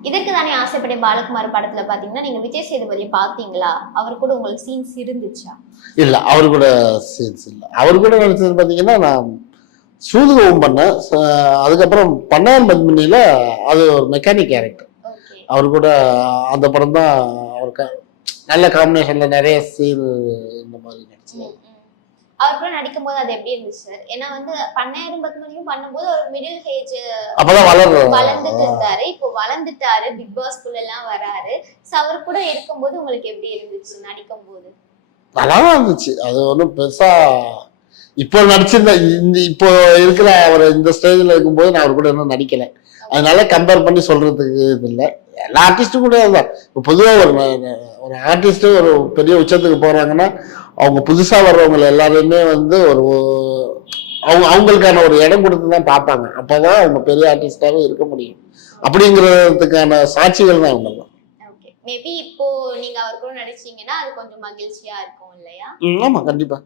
இதற்கு தானே ஆசைப்பட்டேன் பாலகுமார் படத்துல பாத்தீங்கன்னா நீங்க விஜய் சேதுபதி பாத்தீங்களா அவர் கூட உங்களுக்கு சீன்ஸ் இருந்துச்சா? இல்ல அவர் கூட சீன்ஸ் இல்ல. அவர் கூட நடிச்சது பாத்தீங்கன்னா நான் சூதுகவும் பண்ணேன். அதுக்கப்புறம் பண்ணான் பத்மினியில அது ஒரு மெக்கானிக் கேரக்டர் அவர் கூட அந்த படம் தான் அவர் க- நல்ல காம்பினேஷன்ல நிறைய சீன் இந்த மாதிரி நடிச்சது. அவர் கூட நடிக்கும் போது அது எப்படி இருந்துச்சு சார் ஏன்னா வந்து பன்னாயிரம் பத்மனியும் பண்ணும்போது ஒரு மிடில் ஏஜ் வளர்ந்துட்டு இருந்தாரு. இப்போ வளர்ந்துட்டாரு பிக் பாஸ்குள்ள எல்லாம் வராரு. சோ அவர் கூட இருக்கும்போது உங்களுக்கு எப்படி இருந்துச்சு நடிக்கும் போது நல்லா தான் இருந்துச்சு. அது ஒன்றும் பெருசா இப்போ நடிச்சிருந்த இந்த இப்போ இருக்கிற அவர் இந்த ஸ்டேஜில் இருக்கும்போது நான் அவர் கூட இன்னும் நடிக்கல. அதனால கம்பேர் பண்ணி சொல்றதுக்கு இது இல்லை. எல்லா ஆர்டிஸ்ட்டும் கூட தான் இப்போ பொதுவாக ஒரு ஒரு ஆர்டிஸ்ட்டு ஒரு பெரிய உச்சத்துக்கு போறாங்கன்னா அவங்க புதுசா வர்றவங்க எல்லாரையுமே வந்து ஒரு அவங்க அவங்களுக்கான ஒரு இடம் கொடுத்து தான் பார்ப்பாங்க. அப்பதான் அவங்க பெரிய ஆர்டிஸ்டாவே இருக்க முடியும். அப்படிங்கிறதுக்கான சாட்சிகள் தான் அவங்க ஓகே மேபி இப்போ நீங்க அவர் கூட நடிச்சீங்கன்னா அது கொஞ்சம் மகிழ்ச்சியா இருக்கும் இல்லையா? ஆமா கண்டிப்பா.